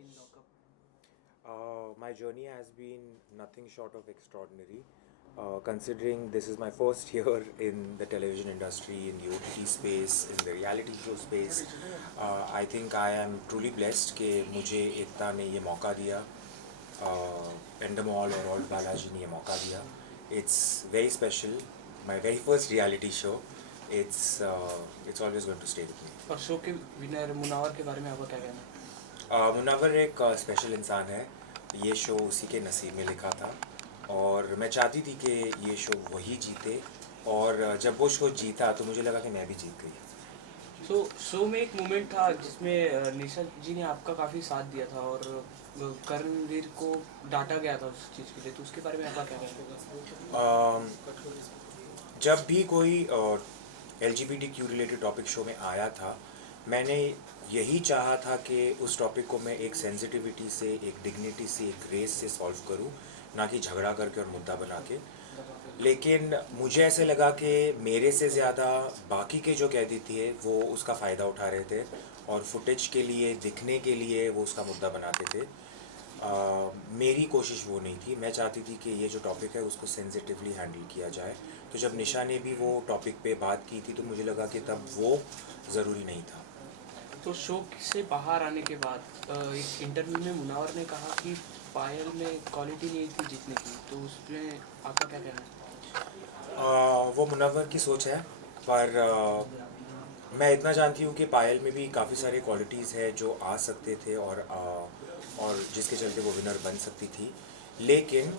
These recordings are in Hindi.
in lockup? My journey has been nothing short of extraordinary. Considering this is my first year in the television industry, in the OTT space, in the reality show space, I think I am truly blessed कि मुझे एकता ने ये मौका दिया, पेंडमॉल और ऑल बालाजी ने ये मौका दिया. It's very special. My very first reality show. It's always going to stay with me. और शो के विनर मुनावर के बारे में आपका क्या कहना है? मुनव्वर एक स्पेशल इंसान है. ये शो उसी के नसीब में लिखा था और मैं चाहती थी कि ये शो वही जीते, और जब वो शो जीता तो मुझे लगा कि मैं भी जीत गई. तो शो में एक मोमेंट था जिसमें निशा जी ने आपका काफ़ी साथ दिया था और कर्णवीर को डांटा गया था उस चीज़ के लिए, तो उसके बारे में आपका क्या कहना है? जब भी कोई LGBTQ रिलेटेड टॉपिक शो में आया था, मैंने यही चाहा था कि उस टॉपिक को मैं एक सेंसिटिविटी से, एक डिग्निटी से, एक ग्रेस से सॉल्व करूं, ना कि झगड़ा करके और मुद्दा बना के. लेकिन मुझे ऐसे लगा कि मेरे से ज़्यादा बाकी के जो कैदी थे वो उसका फ़ायदा उठा रहे थे और फुटेज के लिए, दिखने के लिए वो उसका मुद्दा बनाते थे. मेरी कोशिश वो नहीं थी. मैं चाहती थी कि ये जो टॉपिक है उसको सेंसिटिवली हैंडल किया जाए. तो जब निशा ने भी वो टॉपिक पे बात की थी तो मुझे लगा कि तब वो ज़रूरी नहीं था. तो शो से बाहर आने के बाद एक इंटरव्यू में मुनावर ने कहा कि पायल में क्वालिटी नहीं थी जीतने की, तो उसमें आपका क्या कहना है? वो मुनव्वर की सोच है, पर मैं इतना जानती हूँ कि पायल में भी काफ़ी सारे क्वालिटीज़ है जो आ सकते थे और जिसके चलते वो विनर बन सकती थी. लेकिन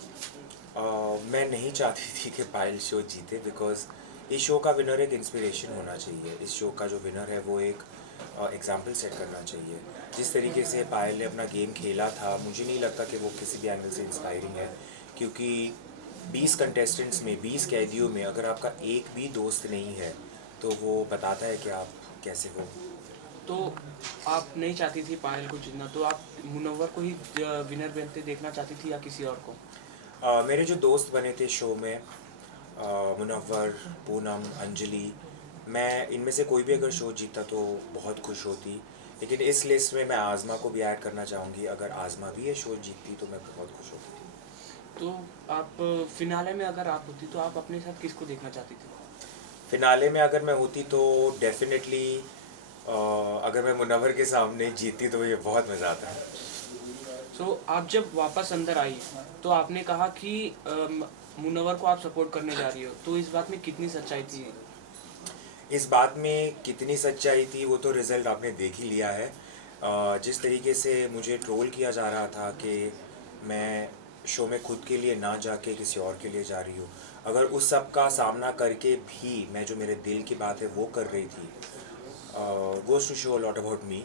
मैं नहीं चाहती थी कि पायल शो जीते, बिकॉज़ इस शो का विनर एक इंस्पिरेशन होना चाहिए. इस शो का जो विनर है वो एक एग्ज़ाम्पल सेट करना चाहिए. जिस तरीके से पायल ने अपना गेम खेला था, मुझे नहीं लगता कि वो किसी भी एंगल से इंस्पायरिंग है, क्योंकि 20 कंटेस्टेंट्स में, 20 कैदियों में अगर आपका एक भी दोस्त नहीं है तो वो बताता है कि आप कैसे हो. तो आप नहीं चाहती थी पायल को जीतना, तो आप मुनव्वर को ही विनर बनते देखना चाहती थी या किसी और को? मेरे जो दोस्त बने थे शो में, मुनव्वर, पूनम, अंजलि, मैं इनमें से कोई भी अगर शो जीता तो बहुत खुश होती. लेकिन इस लिस्ट में मैं आज़मा को भी ऐड करना चाहूँगी. अगर आज़मा भी ये शो जीतती तो मैं बहुत खुश होती. तो आप फिनाले में अगर आप होती तो आप अपने साथ किसको देखना चाहती थी? फिनाले में अगर मैं होती तो डेफिनेटली, अगर मैं मुनव्वर के सामने जीतती तो ये बहुत मज़ा आता है. तो आप जब वापस अंदर आई तो आपने कहा कि मुनव्वर को आप सपोर्ट करने जा रही हो, तो इस बात में कितनी सच्चाई थी? इस बात में कितनी सच्चाई थी वो तो रिज़ल्ट आपने देख ही लिया है. जिस तरीके से मुझे ट्रोल किया जा रहा था कि मैं शो में खुद के लिए ना जाके किसी और के लिए जा रही हूँ, अगर उस सब का सामना करके भी मैं जो मेरे दिल की बात है वो कर रही थी, goes to show lot about me.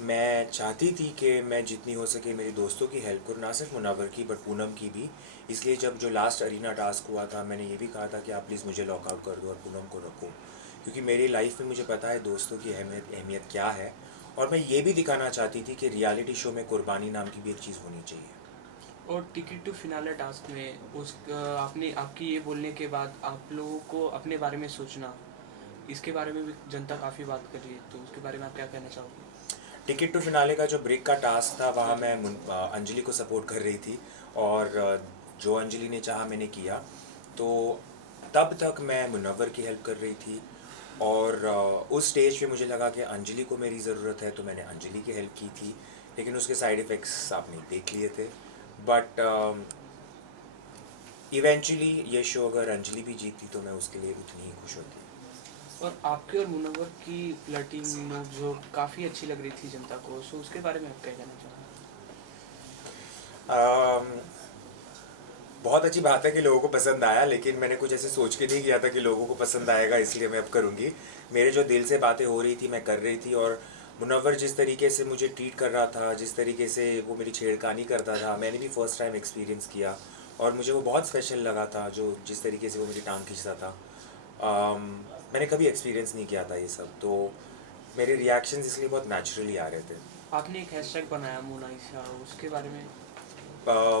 मैं चाहती थी कि मैं जितनी हो सके मेरी दोस्तों की हेल्प करूँ, ना सिर्फ मुनव्वर की बट पूनम की भी. इसलिए जब जो लास्ट अरीना टास्क हुआ था, मैंने ये भी कहा था कि आप प्लीज़ मुझे लॉकआउट कर दो और पूनम को रखो, क्योंकि मेरी लाइफ में मुझे पता है दोस्तों की अहमियत क्या है. और मैं ये भी दिखाना चाहती थी कि रियलिटी शो में कुर्बानी नाम की भी एक चीज़ होनी चाहिए. और टिकट टू फिनाले टास्क में उस आपने आपकी ये बोलने के बाद आप लोगों को अपने बारे में सोचना, इसके बारे में भी जनता काफ़ी बात कर रही है, तो उसके बारे में आप क्या कहना चाहोगे? टिकट टू फिनाले का जो ब्रेक का टास्क था वहाँ मैं अंजलि को सपोर्ट कर रही थी, और जो अंजलि ने चाहा मैंने किया. तो तब तक मैं मुनव्वर की हेल्प कर रही थी, और उस स्टेज पे मुझे लगा कि अंजलि को मेरी ज़रूरत है तो मैंने अंजलि की हेल्प की थी. लेकिन उसके साइड इफ़ेक्ट्स आपने देख लिए थे. बट इवेंचुअली ये शो अगर अंजलि भी जीतती तो मैं उसके लिए उतनी ही खुश होती. और आपके और मुनव्वर की फ्लर्टिंग जो काफ़ी अच्छी लग रही थी जनता को, सो उसके बारे में आप क्या कहना चाहोगे? बहुत अच्छी बात है कि लोगों को पसंद आया, लेकिन मैंने कुछ ऐसे सोच के नहीं किया था कि लोगों को पसंद आएगा, इसलिए मैं अब करूँगी. मेरे जो दिल से बातें हो रही थी मैं कर रही थी, और मुनव्वर जिस तरीके से मुझे ट्रीट कर रहा था, जिस तरीके से वो मेरी छेड़खानी करता था, मैंने भी फ़र्स्ट टाइम एक्सपीरियंस किया और मुझे वो बहुत स्पेशल लगा था. जो जिस तरीके से वो मेरी टांग खींचता था, मैंने कभी एक्सपीरियंस नहीं किया था ये सब, तो मेरे रिएक्शंस इसलिए बहुत नेचुरली आ रहे थे. आपने एक हैशटैग बनाया मोनालिसा, उसके बारे में?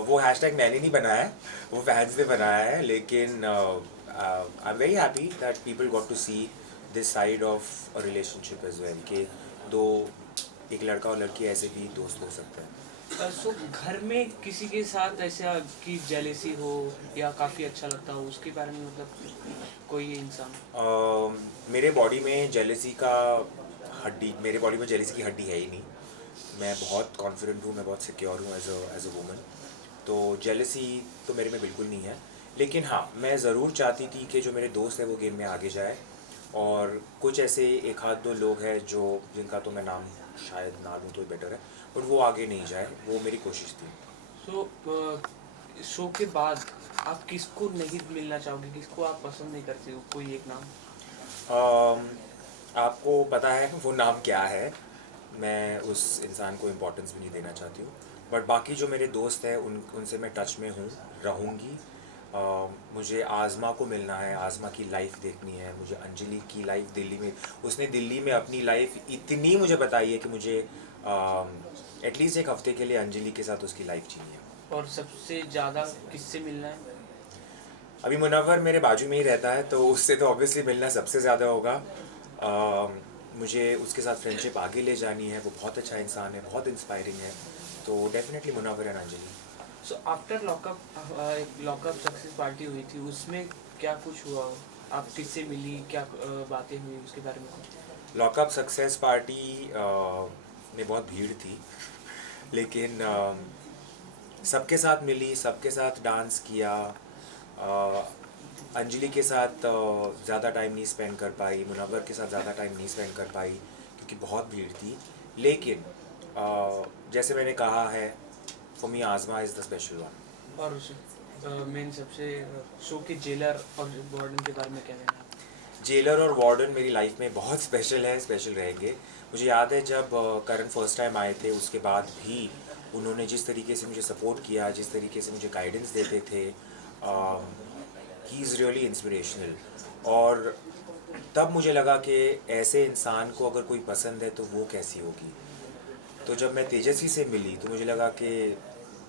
वो हैशटैग मैंने नहीं बनाया है, वो फैंस ने बनाया है. लेकिन I am very happy that people got to see this side of a relationship as well, कि दो एक लड़का और लड़की ऐसे भी दोस्त हो सकते हैं। सो घर में किसी के साथ ऐसा कि जेलेसी हो या काफ़ी अच्छा लगता हो उसके बारे में, मतलब कोई इंसान? मेरे बॉडी में जेलेसी का मेरे बॉडी में जेलेसी की हड्डी है ही नहीं। मैं बहुत कॉन्फिडेंट हूँ, मैं बहुत सिक्योर हूँ एज अ वूमन। तो जेलेसी तो मेरे में बिल्कुल नहीं है। लेकिन हाँ, मैं ज़रूर चाहती थी कि जो मेरे दोस्त हैं वो गेम में आगे जाए, और कुछ ऐसे एक आध दो लोग हैं जो जिनका तो मैं नाम शायद ना लूँ तो बेटर है, बट वो आगे नहीं जाए, वो मेरी कोशिश थी। सो शो के बाद आप किसको नहीं मिलना चाहोगे, किसको आप पसंद नहीं करते हो, कोई एक नाम? अम, आपको पता है वो नाम क्या है, मैं उस इंसान को इम्पोर्टेंस भी नहीं देना चाहती हूँ। बट बाकी जो मेरे दोस्त हैं उनसे मैं टच में हूँ, रहूँगी। मुझे आज़मा को मिलना है, आज़मा की लाइफ देखनी है, मुझे अंजलि की लाइफ दिल्ली में, उसने दिल्ली में अपनी लाइफ इतनी मुझे बताई है कि मुझे एटलीस्ट एक हफ्ते के लिए अंजलि के साथ उसकी लाइफ जीनी है। और सबसे ज़्यादा किससे मिलना है? अभी मुनव्वर मेरे बाजू में ही रहता है, तो उससे तो ऑब्वियसली मिलना सबसे ज़्यादा होगा। मुझे उसके साथ फ्रेंडशिप आगे ले जानी है, वो बहुत अच्छा इंसान है, बहुत इंस्पायरिंग है। तो definitely Munawar and Anjali. So after lockup success party हुई थी, उसमें क्या कुछ हुआ? आप किससे मिली, क्या बातें हुई उसके बारे में कुछ? लॉकअप सक्सेस पार्टी में बहुत भीड़ थी, लेकिन सबके साथ मिली, सबके साथ डांस किया। अंजलि के साथ ज़्यादा टाइम नहीं स्पेंड कर पाई, मुनव्वर के साथ ज़्यादा टाइम नहीं स्पेंड कर पाई क्योंकि बहुत भीड़ थी। लेकिन जैसे मैंने कहा है, फॉर मी आज़मा इज़ द स्पेशल वन। और उस मेन सबसे शो के जेलर और वार्डन के बारे में क्या कहना है? जेलर और वार्डन मेरी लाइफ में बहुत स्पेशल है, स्पेशल रहेंगे। मुझे याद है जब करण फर्स्ट टाइम आए थे, उसके बाद भी उन्होंने जिस तरीके से मुझे सपोर्ट किया, जिस तरीके से मुझे गाइडेंस देते थे, ही इज़ रियली इंस्पिरेशनल। और तब मुझे लगा कि ऐसे इंसान को अगर कोई पसंद है तो वो कैसी होगी। तो जब मैं तेजस्वी से मिली तो मुझे लगा कि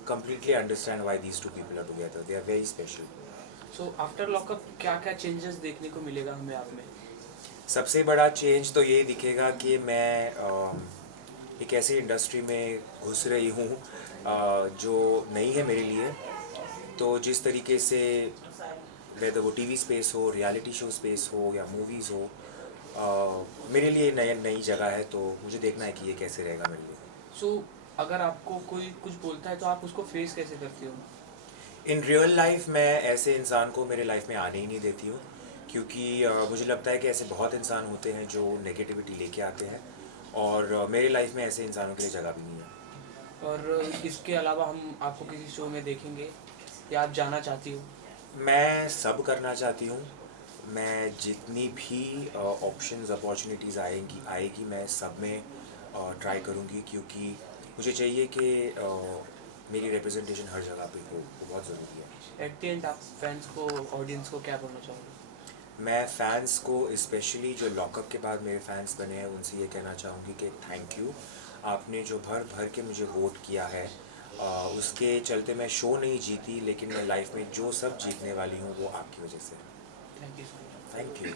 completely understand why these two people are together. They are very special. So after lockup क्या क्या चेंजेस देखने को मिलेगा हमें आप में? सबसे बड़ा चेंज तो ये दिखेगा कि मैं एक ऐसी इंडस्ट्री में घुस रही हूँ जो नई है मेरे लिए। तो जिस तरीके से वेदर वो टीवी स्पेस हो, रियलिटी शो स्पेस हो या मूवीज़ हो, मेरे लिए नई जगह है। तो मुझे देखना है कि ये कैसे रहेगा मेरे लिए। सो अगर आपको कोई कुछ बोलता है तो आप उसको फेस कैसे करते हो? इन रियल लाइफ मैं ऐसे इंसान को मेरे लाइफ में आने ही नहीं देती हूँ, क्योंकि मुझे लगता है कि ऐसे बहुत इंसान होते हैं जो नेगेटिविटी लेके आते हैं, और मेरे लाइफ में ऐसे इंसानों के लिए जगह भी नहीं है। और इसके अलावा हम आपको किसी शो में देखेंगे या आप जाना चाहती हो? मैं सब करना चाहती हूँ। मैं जितनी भी ऑप्शंस अपॉर्चुनिटीज़ आएगी मैं सब में ट्राई करूँगी, क्योंकि मुझे चाहिए कि मेरी रिप्रेजेंटेशन हर जगह पे हो, वो बहुत ज़रूरी है। एट द एंड आप फैंस को, ऑडियंस को क्या बोलना चाहोगे? मैं फ़ैन्स को, स्पेशली जो लॉकअप के बाद मेरे फ़ैन्स बने हैं, उनसे ये कहना चाहूँगी कि थैंक यू। आपने जो भर भर के मुझे वोट किया है, उसके चलते मैं शो नहीं जीती, लेकिन मैं लाइफ में जो सब जीतने वाली हूँ वो आपकी वजह से। Thank you so much. Thank you.